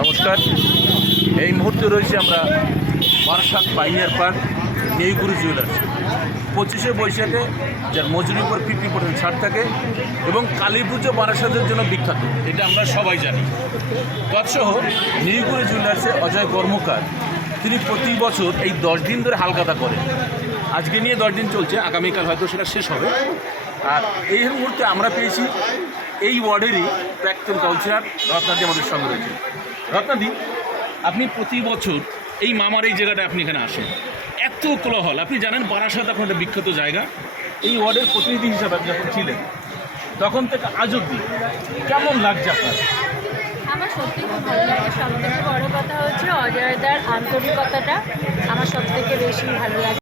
নমস্কার, এই মুহূর্তে রয়েছে আমরা বারাসাত পাইনিয়ার পার্ক নেইগুরু জুয়েলার্স। 25শে বৈশাখে যার মজুরির উপর 50% ছাড় থাকে এবং কালী পুজো বারাসাতের জন্য বিখ্যাত, এটা আমরা সবাই জানি। তৎসহ নেইগুরু জুয়েলার্সে অজয় কর্মকার তিনি প্রতি বছর এই 10 দিন ধরে হালখাতা করেন। আজকে নিয়ে 10 দিন চলছে, আগামীকাল হয়তো সেটা শেষ হবে। আর এই মুহূর্তে আমরা পেয়েছি এই ওয়ার্ডেরই প্রাক্তন কাউন্সিলর রত্নাদি আমাদের সঙ্গে রয়েছে। রত্নাদি, আপনি প্রতি বছর এই মামার এই জায়গাটা আপনি এখানে আসেন, এত কোলাহল। আপনি জানেন বারাসাত এখন একটা বিখ্যাত জায়গা। এই ওয়ার্ডের প্রতিনিধি হিসাবে আপনি যখন ছিলেন তখন থেকে আজ অব্দি কেমন লাগছে আপনার? আমার সত্যি খুব ভালো লাগে। সব থেকে বড় কথা হচ্ছে অজয়দার আন্তরিকতাটা আমার সব থেকে বেশি ভালো লাগে।